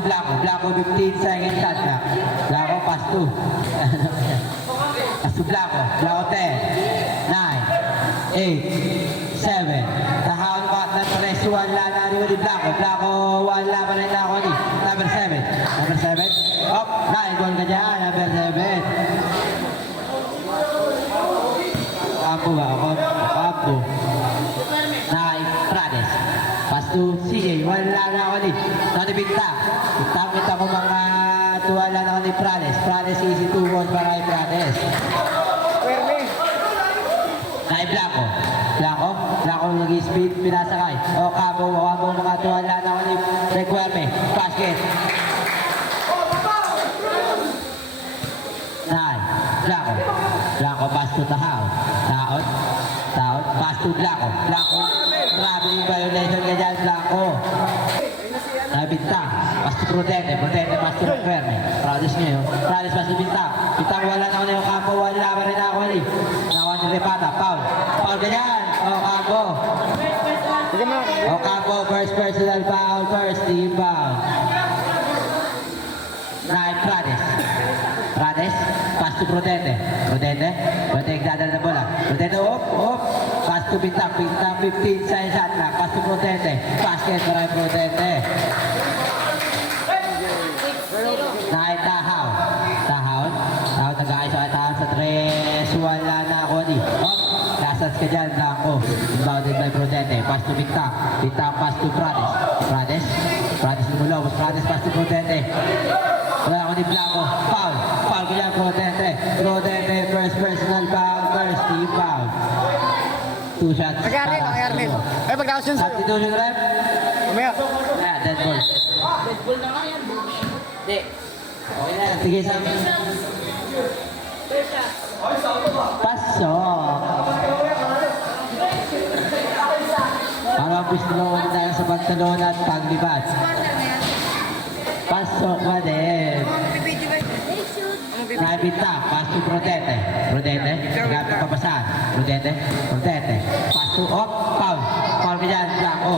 Blanco. Blanco 15 seconds shot clock. Blanco pass to. Pass to Blanco. Blanco 10, 9, 8, 7. Tahawin ka at na-press 1 lana ni Blanco. Blanco 1 laban rin ako ni. Number 7. Number 7. Up. Goal ka dyan. Number 7. Kampo ba ako? Kampo. Prades. Pass to CJ. Wala na ako ni. Nani Bintang. Kita ko mga tuwala na ako ni Prades. Prades easy 2 balls para kay Prades. Nai Blanco. Blanco nag-speed. Pinasakay. O Kampo mga tuwala na ako ni Requerme. Basket. Nai. Blanco pass to Tahaw. Tahaw. Pass to Blanco. Grabe yung violation ka dyan, Blanco. Bintang. Pass to Prudente. Pass to Requerme. Prades ngayon. Prades pass to Bintang. Bintang wala na ako na yung Kampo. Wala pa rin ako ni. Nakuha ni Repata. Foul ka dyan. O Kampo. O Kampo. First personal foul. First team foul. Prades, pass to Prudente nagdadala na bola. Prudente, pass to Bintang 15 sa shot clock. Pass to Prudente, basket para kay Prudente. Tahaw, nag-aayos sa Tahaw sa 3, wala na ako ni. Lasas ka dyan, Blanco. Inbounded by Prudente, pass to Bintang pass to Prades lumulobos, Prades pass to Prudente. Wala ako ni Blanco. Foul ko yan, Prudente, first personal foul, first team foul. 2 shots. Nangyari. Ay, pagdaos yun sa'yo. Substitution rep. Umaya. Dead ball. Dead ball na nga yan. Hindi. Okay na, sige sa amin. Pasok. Parang pistolon tayo sa pantalon at paglibad. Pasok pa din. Nakibita, pass to Prudente. Gamit papasahan. Prudente. Pass to foul ka dyan, Blanco.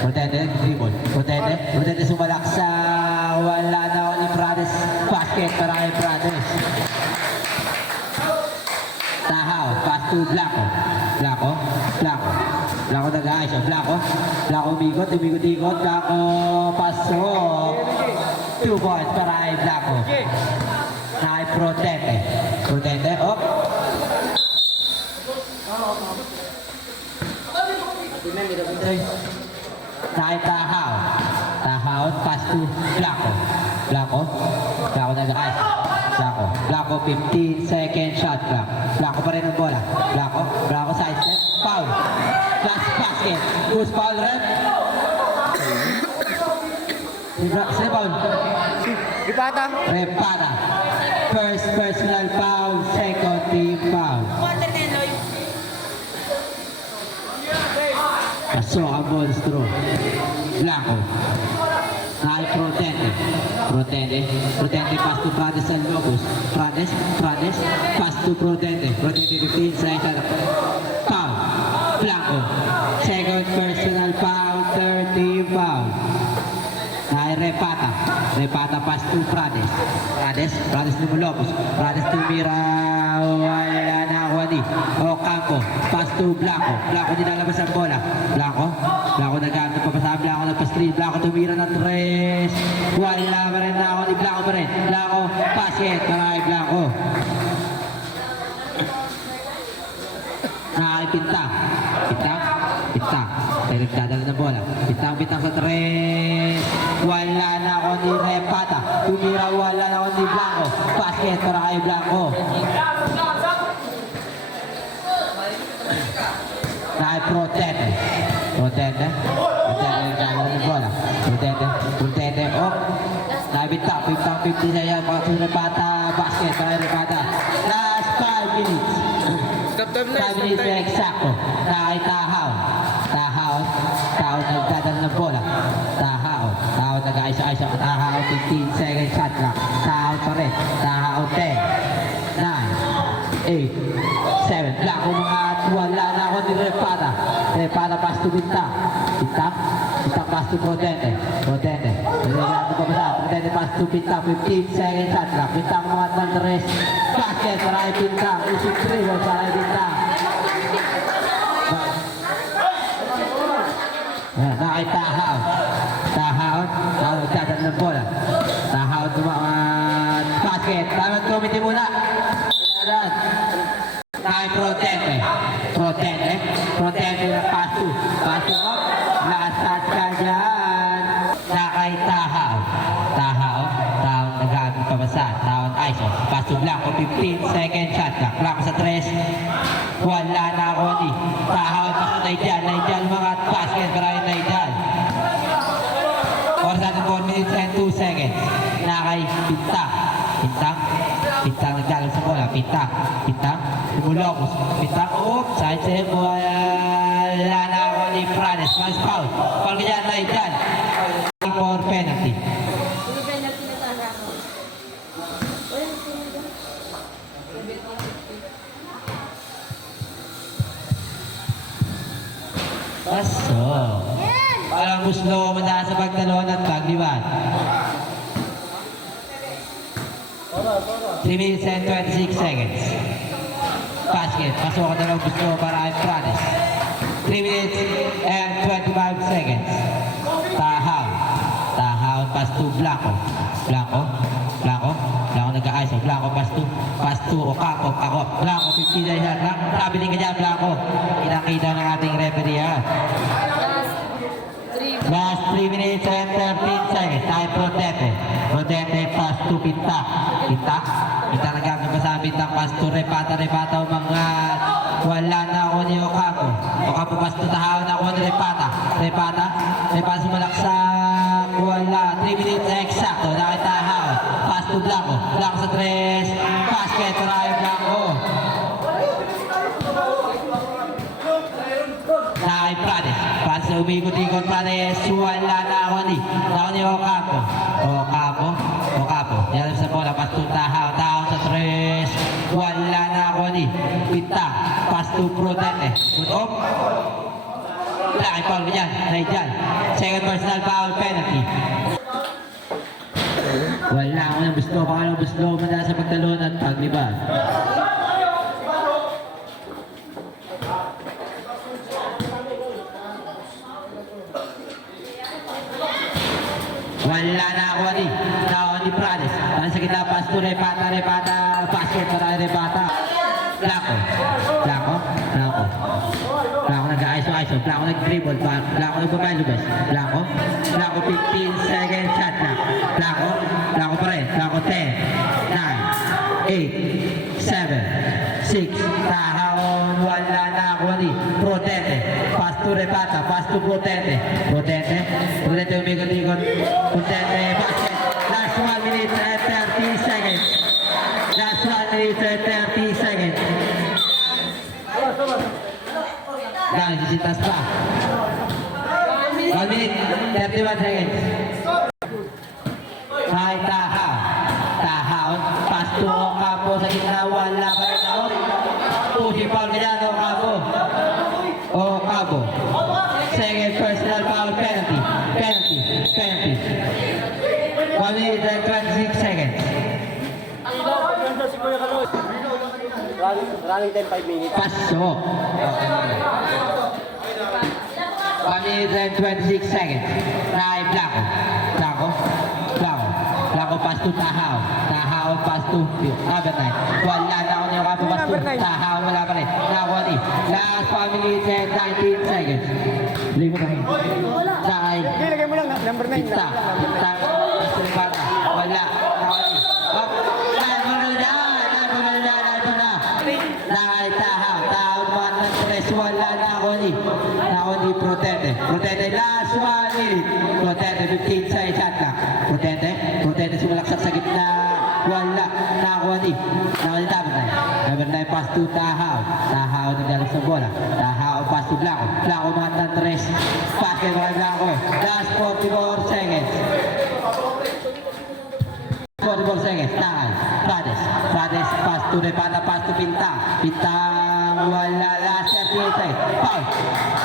Prudente, dribble. Prudente sumalak sa wala na ako ni Prades. Basket para kay Prades. Tahaw, pass to Blanco. Blanco nag-aayos. Blanco umigot. Blanco, pasok. 2 points para kay Blanco. Kay Prudente, Kay Tahaw, pass to Blanco nag-aayos. Blanco 15 second shot clock. Blanco pa rin ang bola. Blanco side step. Foul. Last basket. Who's foul rep? Rebound. Repata. First personal foul, second team foul. Pasok ang monstro. Blanco. Kay Prudente pass to Prades and Lobos. Prades pass to Prudente 15 seconds. Foul. Blanco. Second personal foul, third team foul. Kay Repata pass to Prades lumulobos. Prades tumira. Wala na ako ni. Campo pass to Blanco nilalabas ang bola. Blanco naggamit pa sa Blanco nagpa-screen. Blanco tumira ng 3. Wala pa rin na ako ni Blanco pa rin. Blanco basket para kay Blanco. Pinta. Pero nagdadala ng bola. Bintang sa 3. Wala na ako ni Repata. Tumira, wala na ako ni Blanco. Basket para kay Blanco. Prudente nagdadala ng bola. Prudente, Bintang 50 na yan. Mga Repata. Basket para kay Repata. Last 5 minutes. 5 minutes na eksakto. Kay Tahaw nagdadala ng bola. Tahaw nag-aisa. Tahaw 15 seconds shot clock. Tahaw pa rin. Tahaw 10, 9, 8, 7. Blanco wala na ako ni Repata pass to Bintang pass pass to Prudente. Prudente pass to Pinta. 15 seconds shot clock. Pintang mga Andres. Basket, maraming Pintang. Isip 3, maraming Pintang. Nakitahaw. Tahaw. Nagdadaan ng bola. Tahaw tumakat. Basket. Tamang committee muna. Protente. Protente na pass to. Pass to up. Nakasat ka dyan. Nakitahaw. Tahaw nag-aagong pabasa. Taon ISO. Pass to Blanco. 15 second shot clock. Blanco sa 3. Wala na ako ni. Tahaw pa sa Naidyan mga basket. Maraming Naidyan. Oras natin 4 minutes and 2 seconds. Nakay Pintang nagdalag sa bola. Pintang. Tumulokos. Pintang. Side save. Wala na ako ni Franes. Mas foul. Foul ka dyan, Naidyan. For penalty. Paso. Parang gusto ko manda sa pagtalon at pagliwan. 3 minutes and 26 seconds. Basket. Pasok ka na lang gusto para ay Franes. 3 minutes and 25 seconds. Tahaw. Pass to Blanco. Blanco nag-a-ice. Blanco pass to Okapo. Blanco 50 na yan. Traveling ka dyan, Blanco. Kinakita ng ating referee yan. Last 3 minutes and 13 seconds. Tayo Protete pass to Pinta nagagamba sa Pintang pass to Repata umangat. Wala na ako ni Okapo pass to Tahaw na ako ni Repata sumalaksak. Wala. 3 minutes exacto. Nakitahaw. Pass to Blanco sa 3. Basket. Maraming Blanco. Nakay Franes. Pass na umikot-ikot Franes. Wala na ako ni Okapo. Yan sa bola. Pass to Tahaw sa 3. Wala na ako ni Pinta. Pass to Prudente. Put up. Nakay foul ka dyan. Naidyan. Second personal foul penalty. Wala ako ng gusto. Baka ng gusto manda sa pagtalon at paglibad. Wala na ako ni Franes. Para sa kita, pass to Repata. Basket para Repata. Blanco nag-iso. Blanco nag-dribble. Blanco nagbabalubas. Blanco 15 seconds shot na. Blanco pa rin. Blanco 10, 9, 8, 7, 6. Tahawon. Wala na ako ni Protete. Pass to Repata. Pass to Protete umikot-ikot. Protete. Basket. Last 1 minute and 30 seconds. Last 1 minute and 30 seconds. Dahil sisitas pa. 1 minute, 31 seconds. Hay Tahaw. Pass to Okapo sa gitna. Wala pa rin ako. Pusi foul ka dyan, Okapo. Second personal foul penalty. 1 minute and 26 seconds. Running time 5 minutes. Pasok. 1 minute and 26 seconds. Nakay Blanco pass to Tahaw. Pass to Abernay. Wala na ako niyo kapo pass to Tahaw. Wala pa rin. Nakuha ni. Last 5 minutes and 19 seconds. Ligo na rin. Nakay. Lagay mo lang number 9. Pinta. Wala. Nakuha ni. Nakay Tahaw man ng 3. Wala na ako ni Protete. Last 1 minute. Protete 15 sa shot clock. Protete sumalaksak sa gitna. Wala na ako ni Abernay pass to Tahaw nagdalag sa bola. Tahaw pass to Blanco man ng 3. Basket para Blanco. Last 44 seconds. 44 seconds. Frades pass to Repata, pass to Pinta. Wala. Last 38 seconds.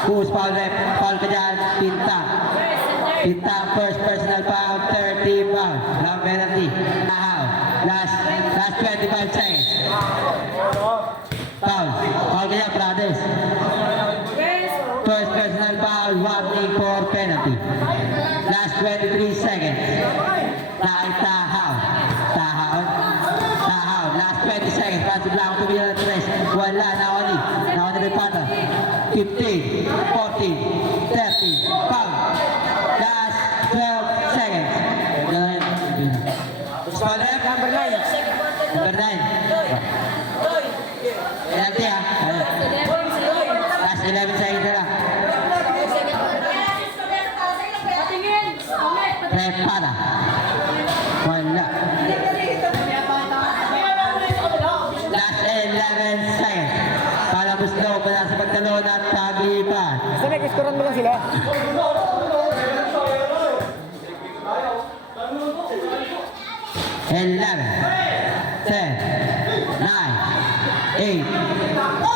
Foul ka dyan, Pinta. Pintang, first personal foul, 30 foul. Long penalty. Now, last 25 seconds. Foul. Foul kaya, brothers. First personal foul, warning for penalty. Last 23 seconds. Tahaw. Last 20 seconds. Pasok lang ako tumila ng tres. Wala, naoni Repata. 15, 14, 13, foul. Last 12 seconds. Number 9. Number 9. Penalty ha. Last 11 seconds na lang. Repata. Wala. Last 11 seconds. Para gusto mo na sa pagtalon at paglipat. Basta nag-scorean mo lang sila. 11, 10, 9, 8,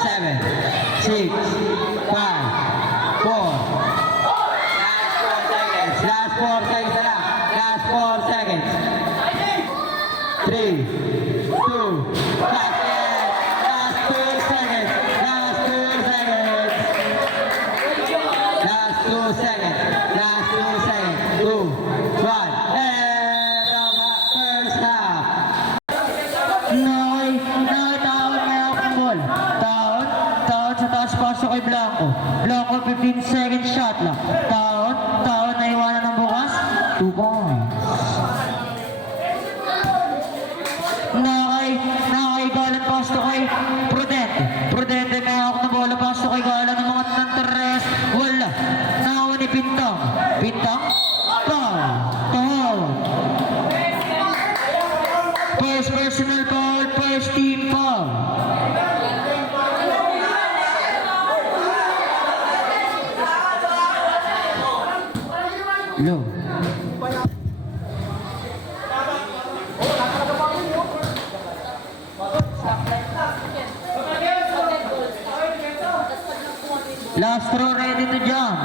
7, 6, 5, 4. Last 4 seconds na lang. Last 4 seconds. 3, 2, last 2 seconds. Last 2 seconds. Last 2 seconds. Last 2 seconds. 2, 1. First half. Taon may ako ng ball. Taon sa taas pasok kay Blanco. Blanco 15 second shot lang. Taon na iwanan ng bukas. 2 points. Nakaigalan pasto kay Prudente may ako ng bola pasto kay Galan ng mga Nanteres. Wala. Nakawa ni Pintang. Foul. First personal foul, first team foul. Low. Last throw ready to jump.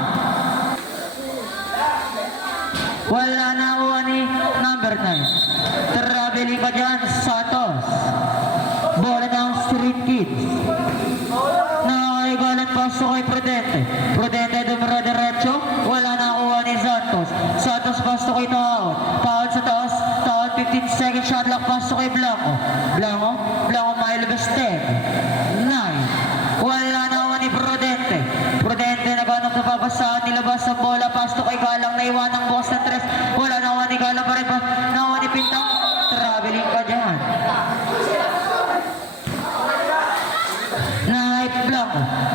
Wala na kuha ni number 9. Traveling pa dyan, Santos. Bola ng Street Kids. Nakakaigalan paso kay Prudente dumira diretso. Wala na kuha ni Santos. Santos paso kay Taon. Taon sa taas. Taon 15 second shot lock paso kay Blanco. Blanco mailabas 10. 9. Wala na kuha ni Prudente naghanap na babasaan, nilabas sa bola, pasto kay Galang, naiwan ng boss na tres. Wala nawa ni Galang pa rin pa, nawa ni Pintang, traveling pa dyan.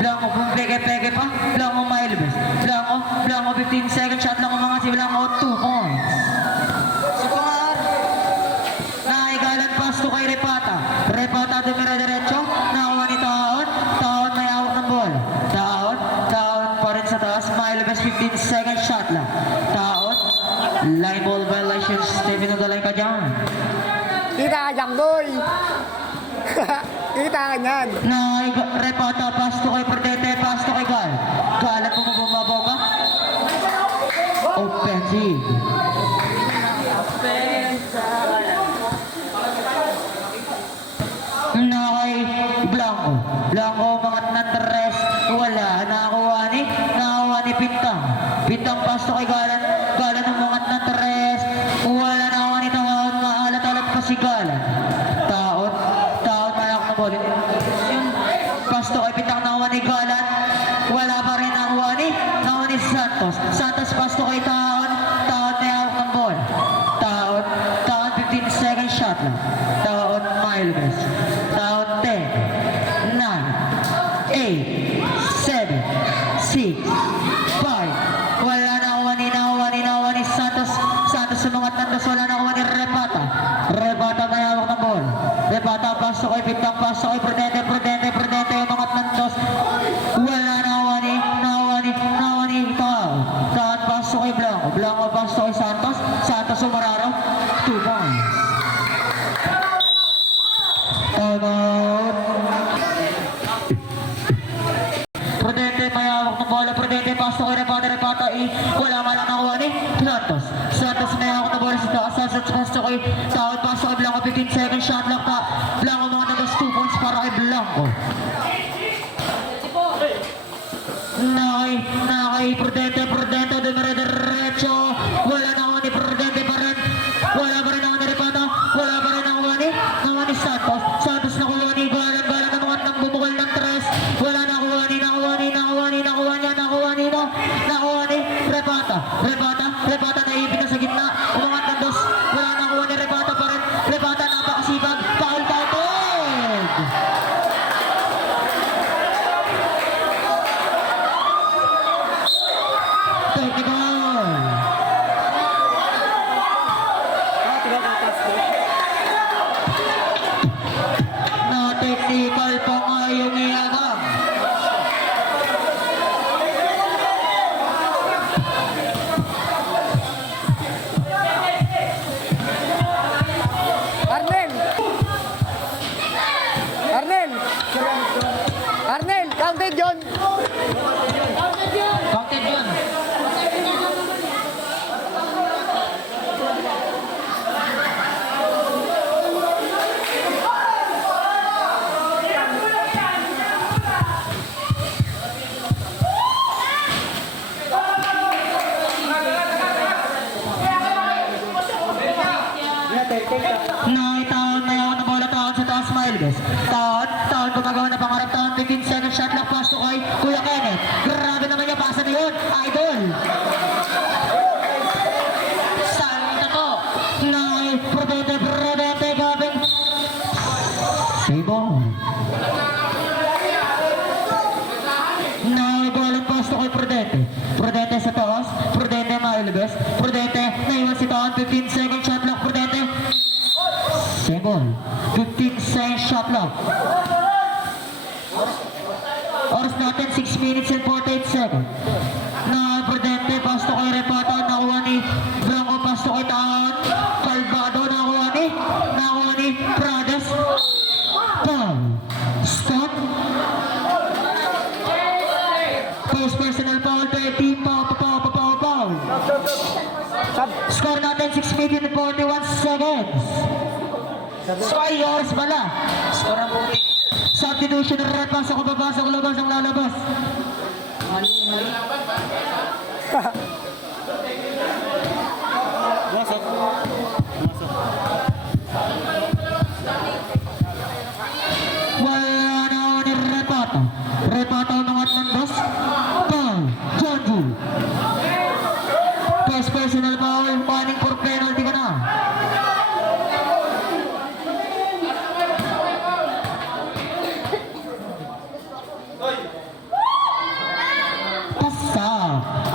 Blanco, pumpleke-pleke pa, Blanco mailabas. Blanco 15 second shot lang ang mga si Blanco, 2 points. Naigalan pasto kay Repata dumira diretso, nakuha ni Taon may hawak ng bola. Taon pa rin sa taas, mailabas 15 second shot lang. Taon, line ball violations, stepping on the line ka dyan. Kita ka dyan, boy. Kita ka dyan. Repata, pasto kay Prudente, pasto kay Gal. Galat mo bumabaw ka? Offensive. Nakay Blanco mga Nanteres, wala, nakakuha ni Pintang pasto kay Galan ng mga Nanteres, wala, nakakuha ni Taon, maalat-alat pa si Galan. Taon malak na bola, pasto kay Pintang, nakakuha ni Galan, wala pa rin, nakakuha ni Santos pasto kay Taon may hawak ng bola. Taon 15 second shot lang. Taon mailabas. Taon 10, 9, 8, 7, 6, 5. Wala na kuha ni Santos sa mga tandas. Wala na kuha ni Repata may hawak ng ball. Repata paso kay Pintang, paso kay Prudente yung mga tandas. Wala na kuha ni Taon paso kay Blanco paso kay Santos umararo, 2 points. Timeout. Prudente may hawak ng bola. Prudente pasto kay Repata. Wala man lang nakuha ni kay Tawad, pasok kay Blanco, 15 seconds, shot clock pa. Blanco mga nabas 2 points para kay Blanco. Nakay Prudente, dumire-diretso. Wala na ako ni Prudente pa rin. Wala pa rin ako ni Repata. Wala pa rin ako ni Santos. Santos nakuha ni Galang nanukat ng bumukol ng tres. Wala nakuha ni Repata naibig na sa gitna. Umangat ng dos. Wala nakuha ni Repata pa rin. Repata napakasipag. Foul counted. Technical. Na technical pa nga yung iagam. Arnel, counted yun. Counted yun. Taon na yun, bola taon sa taas, Miles. Taon, gumagawa na pangarap taon, 15 seconds shot lock pass to kay Kuya Kenneth. Grabe naman yung pasa na yun, idol. Salta to. Prudente, gabing. Sable. Bola pass to kay Prudente. Prudente sa taas, Prudente Miles. Prudente, naiwan si taon, 15 seconds shot lock, Prudente. Sable. 15 seconds shot clock. Oras natin 6 minutes and 48 seconds. Na Prudente, pass to kay Repata, nakuha ni Blanco, pass to kay Taon. Calvado, nakuha ni Prades. Foul. Stop. Post personal foul, 30, foul. Score natin 6 minutes and 41 seconds. Sky oras pala. Score ang puti. Substitution na rin. Pasok, labas, ang lalabas. Wala na ako ni Repata. Repata umangat ng dos. Foul. Jonju. First personal foul. Panning for penalty ka na.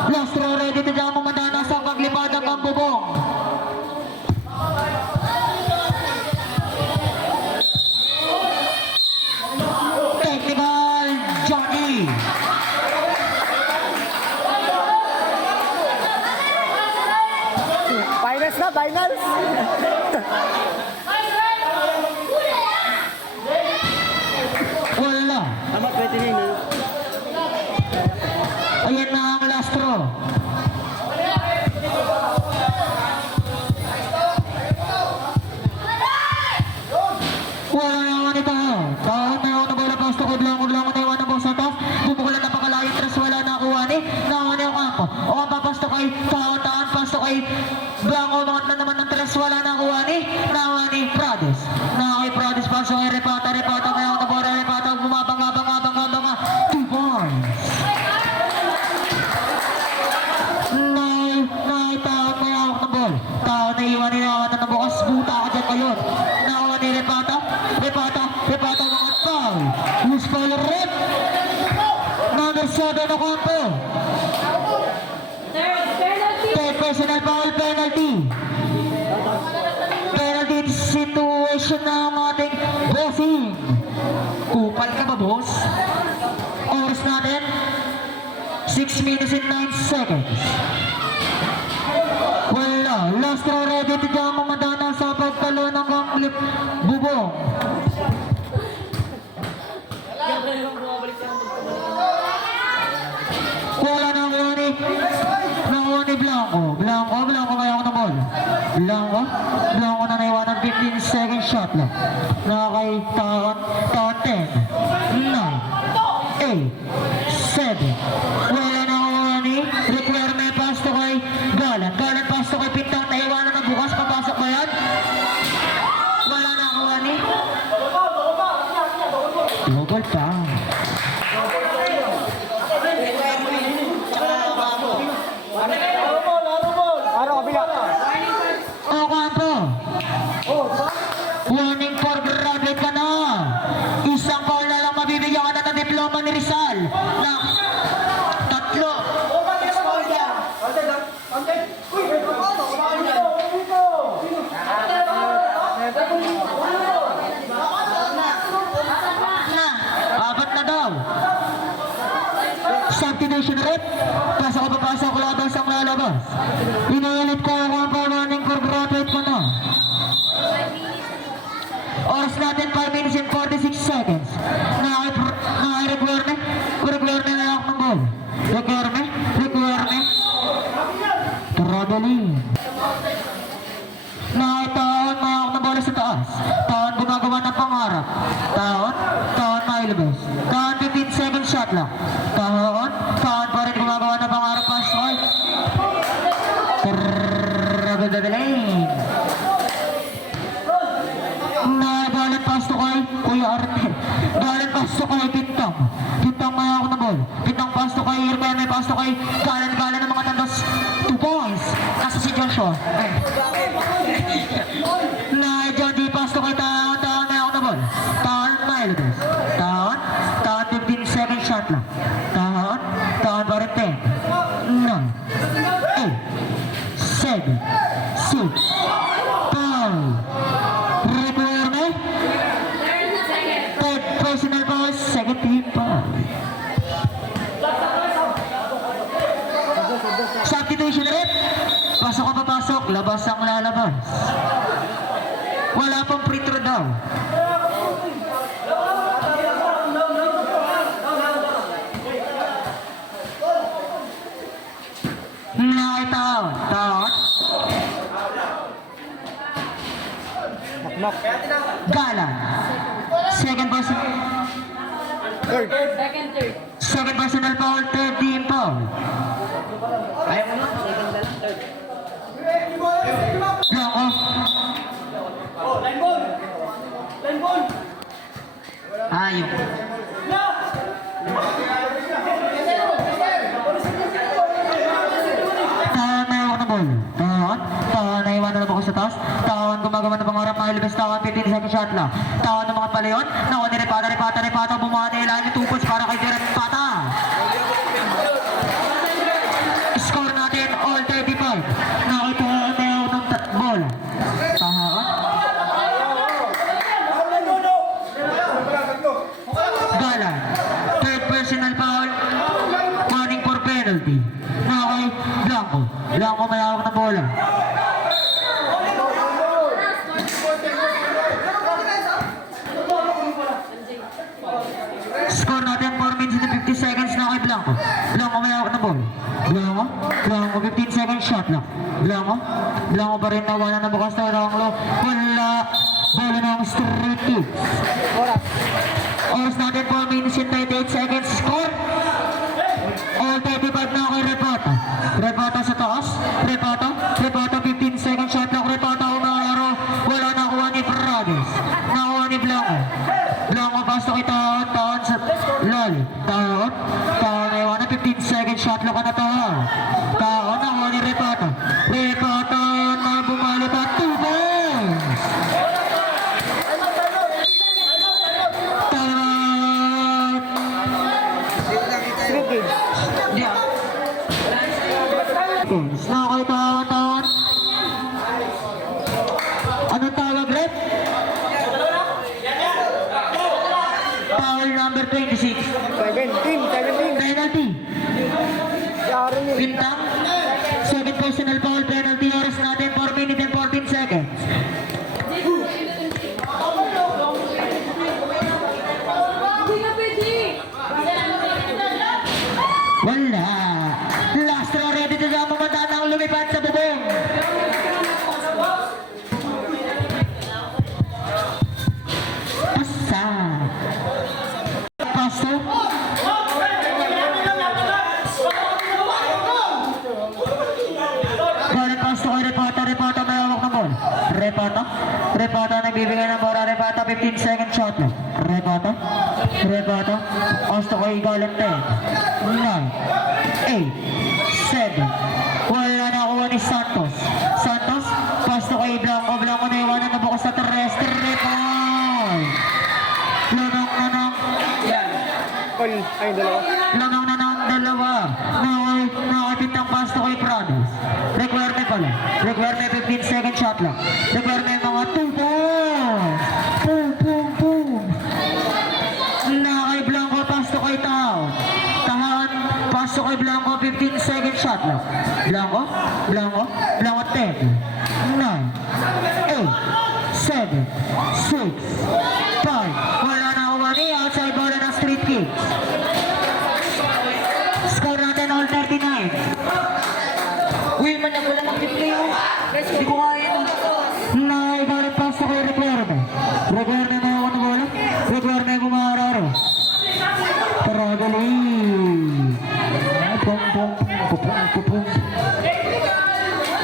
Last row ready to jam mamandana sa paglipad ng pambubong. Technical Johnny. Finals na, finals. Wala. Tama, 20 minutes. Ayan na ang last row. Wala naman ito. Taon na ako na bola pasto ko Blanco na iwan ng box atas. Bumukulan na pakalayo tres wala na kuha ni. Nakuha niya yung kampo. O ang papasto kay Taon, pasto kay Blanco. Umangat na naman ng tres wala na kuha ni. Nakuha ni Prades. Nakuha kay Prades pasto kay Repata na ako na bola. Repata bumabang 2 points. Taon na iwan nila ng bukas. Buta ka dyan ngayon. Nakuha ni Repata mga foul. Loose foul red. Number 7 na kampo. Third personal foul penalty. Penalty situation ng ating bossing. Kupal ka ba, boss? Oras natin 6 minutes and 9 seconds. Wala. Last row ready to jam mamandana sa pagtalo ng kamplip bubong. Wala na nakuha ni Blanco. Blanco kaya ako ng ball. Blanco 15 second shot lang. Nakakay taon 10, 9, 8, 7. Wala na ako ni requirement pass to kay Galan. Galan pass to kay Pintang. Naiwanan ng bukas. Papasok ba yan? Wala na ako ni. Global pa. Ano, kabila? O kanto. Warning for graduate ka na. Isang foul na lang mabibigyan ka na ng diploma ni Rizal. Na tatlo. Na, apat na daw. Substitution rep. Pasok o papasok, labas ang lalabas. Inuulit ko ang warning for graduate ka na. Oras natin 5 minutes and 46 seconds. Naka-requirement na lang ng goal. Requirement. Traveling. Nakataon na ako ng bola sa taas. Taon gumagawa ng pangarap. Taon mailabas. Taon 15 second shot lang. Taon pa rin gumagawa ng pangarap. Pass ball. Traveling. Galing pass to kay Kuya Arnel. Galing pass to kay Pintang. Pintang may ako na ball. Pintang pass to kay Irma. May pass to kay Galan ng mga tandos. 2 points. Nasa si Joshua. John D. pass to kay Taon. Taon may ako na ball. Taon may ilabas. Taon 15 second shot lang. Taon pa rin 10, 9, 8, 7, 6, 5. Personal foul, second team foul. Substitution rep. Pasok o papasok, labas ang lalabas. Wala pang free throw daw. Taon. Knock. Galan. Second personal foul, third team foul. Ayaw mo na, second na lang, third. Blanco. Ayaw. Taon na ako na ball. Taon na iwanan na ako sa taas. Taon gumagawa ng pangarap. Mailabas taon 15 second shot lang. Taon ng mga palayon. Nakuha ni Repata. Bumati ilan yung 2 points para kay Direk Pata. Score natin all 35. Nakituha na ako ng ball. Galan. Third personal foul. Warning for penalty. Nakakay Blanco. Blanco may hawak ng bola. Score natin 4 minutes and 50 seconds na kay Blanco. Blanco may hawak ng ball. Blanco 15 seconds shot lang. Blanco pa rin na wala na bukas na Ranglo. Wala. Bola ng straight kicks. Oras natin 4 minutes and 38 seconds. Score. All 35 na kay Repata. Repata sa taas. Repata 15 seconds shot lang. Repata umalaro. Wala nakuha ni Prades. Nakuha ni Blanco. Blanco pass to kay Taon sa lol. Taon na iwanan 15 seconds shot lang ka na Taon. Taon nakuha ni Repata na bumali pa 2 points. Nakakay Taon. Anong tawag, Rep? Foul number 26. 17. Penalty. Arnel. Pintang. Second personal foul penalty. Oras natin 4 minutes and 14 seconds. Wala. Last row ready to jump. Mamatata ang Sad. Pasto. Galing pasto kay Repata. Repata may hawak ng ball. Repata nagbibigay ng bola. Repata 15 second shot lang. Repata. Pasto kay Galing 10. 9. 8. 7. Wala na kuha ni Santos. Pasto kay Blanco. Blanco na iwanan na bukas sa terrestre. Ball. Lanang. Call. Ay, dalawa. Lanang dalawa. Nakapitang pasto kay Prados. Requirement pala. Requirement 15 second shot lang. Requirement mga 2 points. Boom. Kay Blanco, pasto kay Tahan. Pasto kay Blanco, 15 second shot lang. Blanco, 10. 9, 8, 7, 6, 5. Wala na ako mani. Outside bola ng Street Kings. Score natin all 39. Wilman na wala ng replay mo. Hindi ko kaya ito. Naibalik pasto kay Requirement. Requirement na ako na bola. Requirement kumararo. Paragali. Pum.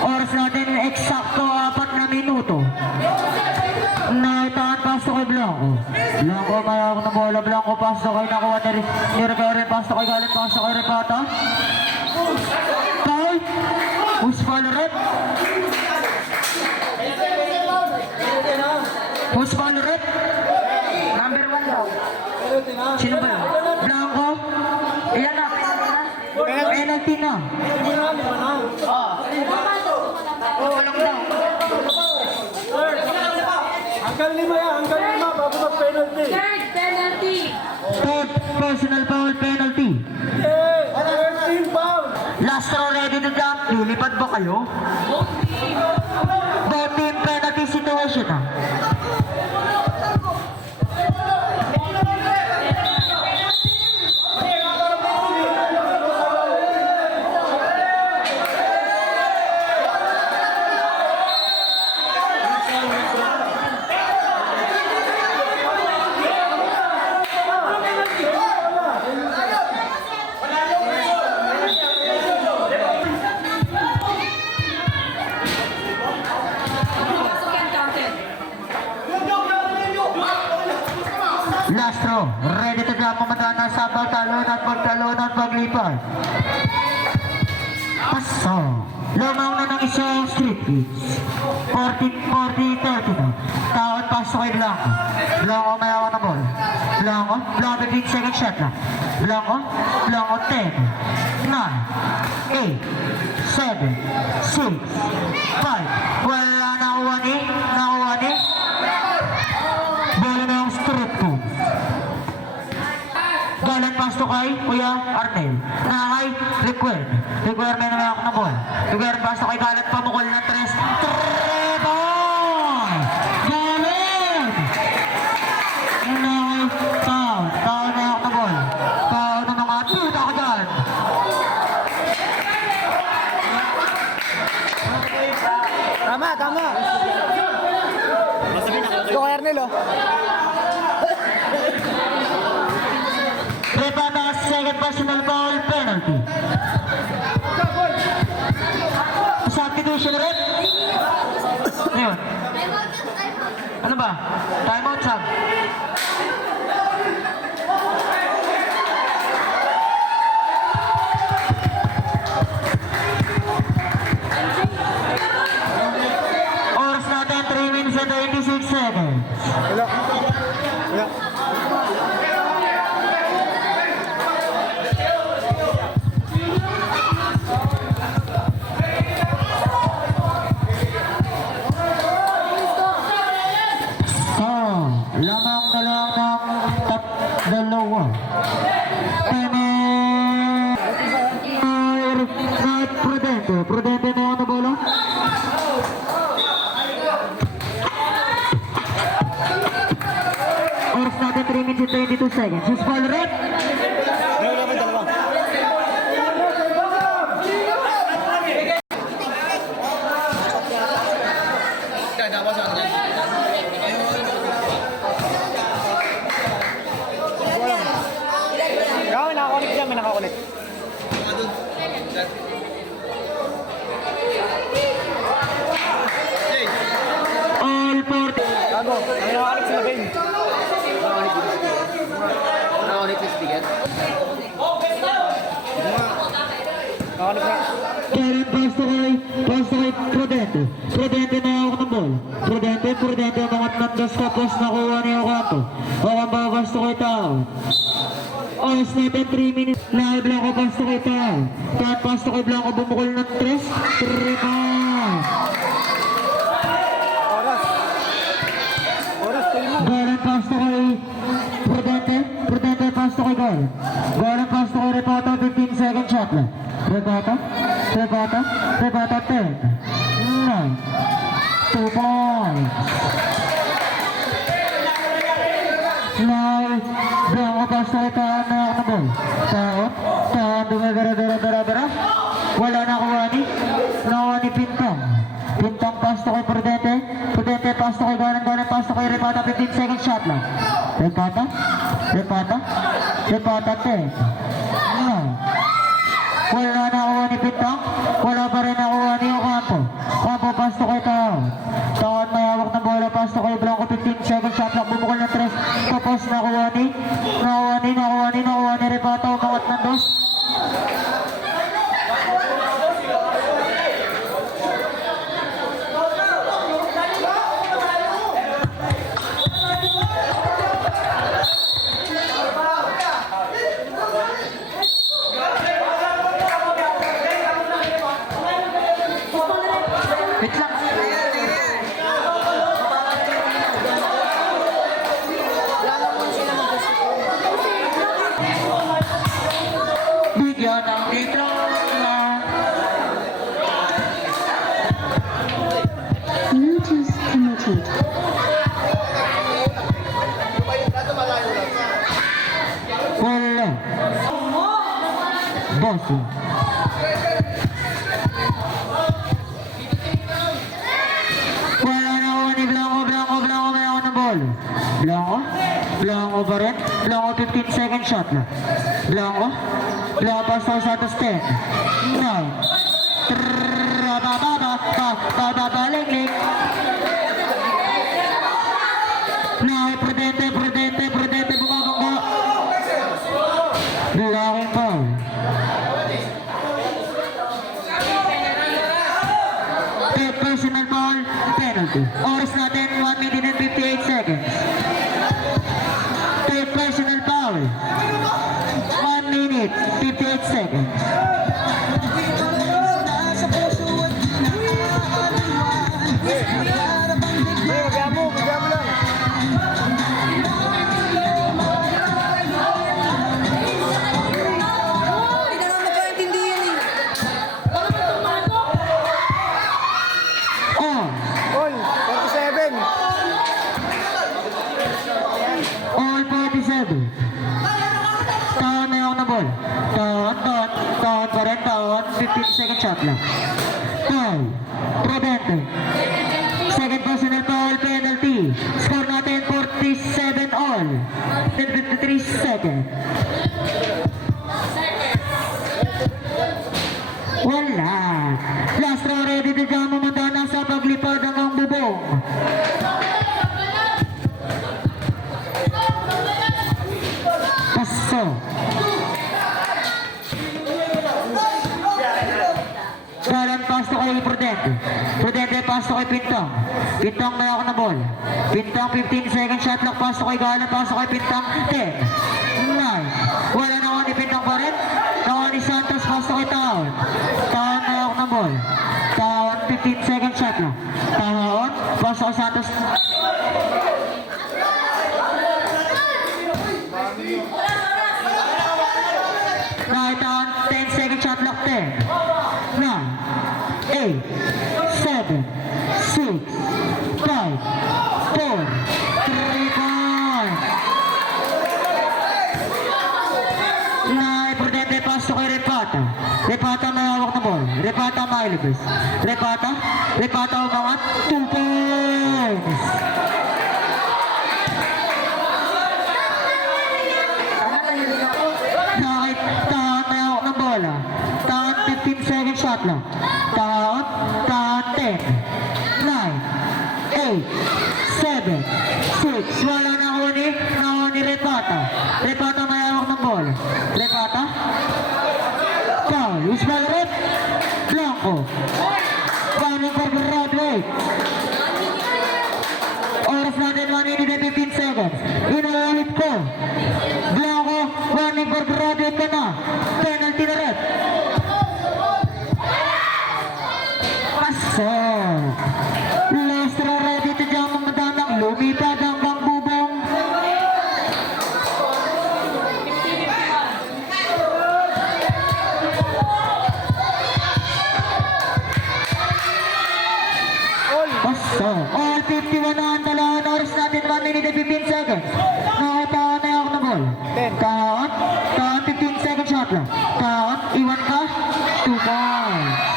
Oras natin eksakto 4 na minuto. Naitaan pasto kay Blanco. Blanco mayawak ng bola. Blanco pasto kay nakuha ni Requirement. Pasto kay Galit. Pasto kay Repata. Foul. Who's foul red? Who's foul red? Number 1 daw. Sino ba yun? Blanco? Iyan na. Penalty na. Walang daw. Hanggang 5 yan. Hanggang 5 bago mag-penalty. Third penalty. Third personal foul penalty. 13 foul. Last throw ready to jump. Lilipad ba kayo? Both team penalty situation na. Last throw. Ready to jump. Pumunta na sa pagtalunan, paglipad. Paso. Lumaw na ng isang Street Kings. 40-30 na. Tawad paso kay Blanco. Blanco may awa na ball. Blanco 15 second shot lang. Blanco 10. 9. 8. 7. 6. 5. Wala nakuha ni. Bola na yung Street Kings. Galang pasto kay Kuya Arnel. Nakay Requirement na ako na ball. Requirement pasto kay Galang pamukol na 3. Trebon! Galang! Nakay foul. Foul na ako na ball. Foul na mga tuta agad. Tama. Ito kay Arnel, oh. Repata second personal foul penalty. Substitution red. Ngayon. Ano ba? Time out sub. Oras natin 3 minutes and 26 seconds. Wala. Lamang na lang ng dalawa. Prudente na yung bola. Oras natin 3 minutes and 22 seconds. Who's foul red? Karen pasto kay Prudente. Prudente na hawak ng ball. Prudente umangat ng dos tapos nakuha niya yung kampo. Okamba pasto kay Tao. Oras natin 3 minutes. Lahi Blanco pasto kay Tao. Tahan pasto kay Blanco bumukol ng 3. Trima. Garen pasto kay Prudente pasto kay Garen. Garen pasto kay Repata, 15 second shot lang. Repata 10. 9. 2 points. Now, Blanco pasto kay Tahan na ako na ball. Tahan, dumibira. Wala na kuha ni Pintong. Pintong pasto kay Prudente pasto kay Garen pasto kay Repata, 15 second shot lang. Repata 10. No. Wala na nakuha ni Pintong. Wala pa rin nakuha ni Ocampo. Ocampo pasto kay Tao. Taon may hawak ng bola pasto kay Blanco, 15 second shot lang. Bumukol ng 3. Tapos nakuha ni Repata, umangat ng 2. Wait lang. Bigyan ng litro na. Bluetooth connected. Wala. Boston. Wala na ako ni Blanco may ako ng ball. Blanco pa rin. Blanco 15 second shot na. Blanco pass to Santos 10. 9. Babalingling. Now, Prudente bumabangga. Blocking foul. Personal foul, penalty. Oras natin, 1 minute and 58 seconds. Third personal foul. 1 minute, 58 seconds. Bigyan mo lang. On. All, 47. All 47. Taon na yung na ball. Taon pa rin. 15 second shot lang. Foul. Prudente. Second personal foul, penalty. Score natin 47 all. 53 seconds. Wala. Last row ready to jam mamantana sa paglipad ng bubong. Paso. Galang pasto kay Prudente pasto kay Pintong may ako na ball. Pintong 15 second shot lang pasto kay Galang pasto kay Pintong 10. 9. Wala na ako ni Pintong pa rin. Nakuha ni Santos pasto kay Taon may ako na ball. Taon 15 second shot lang. Taon pasto kay Santos. Taon 10 second shot lang. 10. 9, 8, 7, 6, 5, 4, 3 points. Prudente pasto kay Repata may hawak na ball. Repata mailibis. Repata umangat. 2 points. Tahan may hawak ng bola. Tahan 15 second shot lang. Tahan 10, 9, 8, 7, 6. Wala na ako ni Repata. Repata may hawak ng bola. Repata. Foul. Usman Rep. Blanco, warning for graduate ka na. Penalty na red. Pasok. Lester ready to jump ang madanang lumipad hanggang bubong. Pasok. All 51 na ang dalawang oras natin, 1 minute and 15 seconds. Nakataon na ako ng ball. Count, 15 second shot lang. Count, iwan ka, 2 points.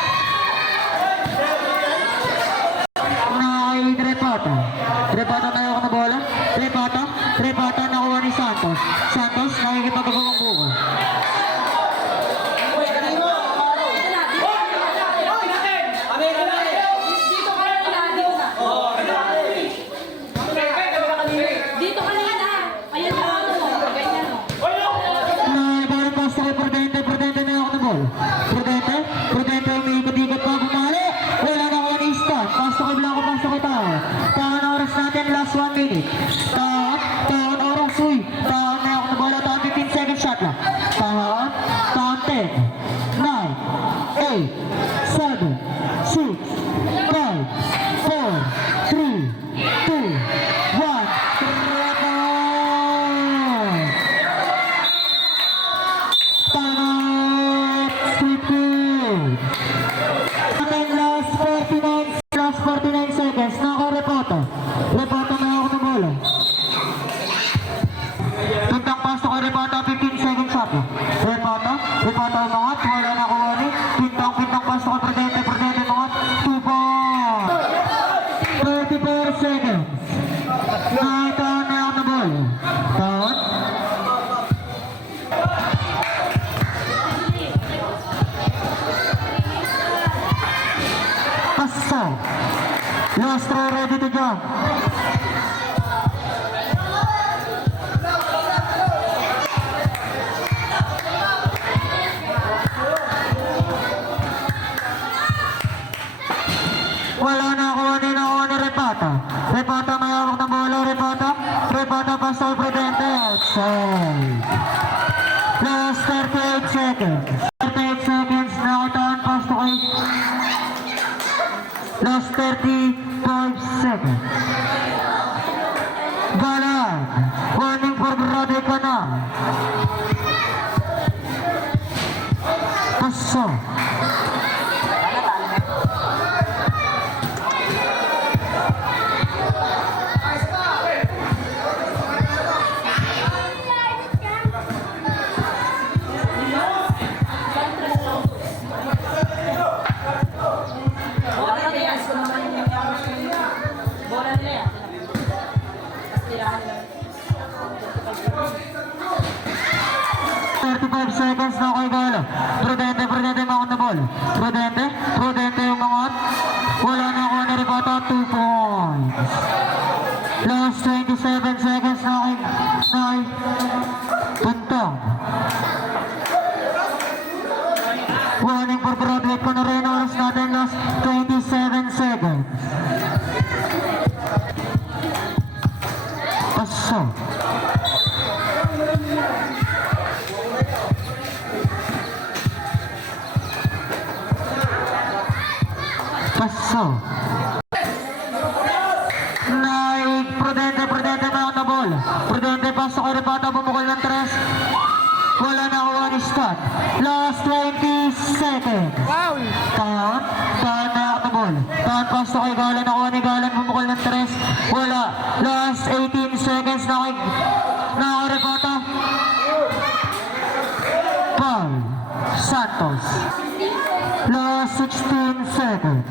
Repata na ako ng bola. Repata nakuha ni Santos. Santos, nakikipagagawang buko. Dito ka na. Ayan na ako. Ganyan o. Ball pass ako, Prudente na ako ng ball. Prudente, umiikot-ikot pa, bumali. Wala na ako ni Stan. Pass ako, Blanco, pass ako tao. Taon na oras natin, last 1 minute. Taon oras, uy. Taon na ako ng bola, taon 15 second shot lang. Taon 10, 9, 8, 7, 6, 5, 4, 3, 2, 1. Last 49 seconds. Naka-repoto na ako ng bola. Tuntang pass ako, repoto, 15 seconds shot. Repoto umangat, wala na kuha ni. Pintang pass ako, Prudente umangat, 2 points. 34 seconds. Nakataon na ako ng bola. Taon. Pasok. Last throw, ready to jump. Wala na nakuha ni Repata. Repata may hawak ng bola. Repata pasok, Prudente. Outside. Last 38 seconds. 38 seconds. Nakataon, pasok kay last 35 seconds. Galan, warning for graduate ka na. Paso. Bola na yan. Bola na yan. Tirahan lang. 35 seconds na kay Gala. Prudente makon na ball. Prudente yung mangot. Wala na ako na Repata, 2 points. Last 27 seconds na kay Puntong. Warning for graduate ko na rin. Oras natin, last 27 seconds. Paso. Prudente na ako na ball. Prudente pasok kay Repata, bumukol ng 3. Wala na ako ni Stan. Last 20 seconds. Foul! Taon na ako na ball. Taon pasok kay Galan, ako ni Galan, bumukol ng 3. Wala. Last 18 seconds na kay Repata. Foul. Santos. Last 16 seconds.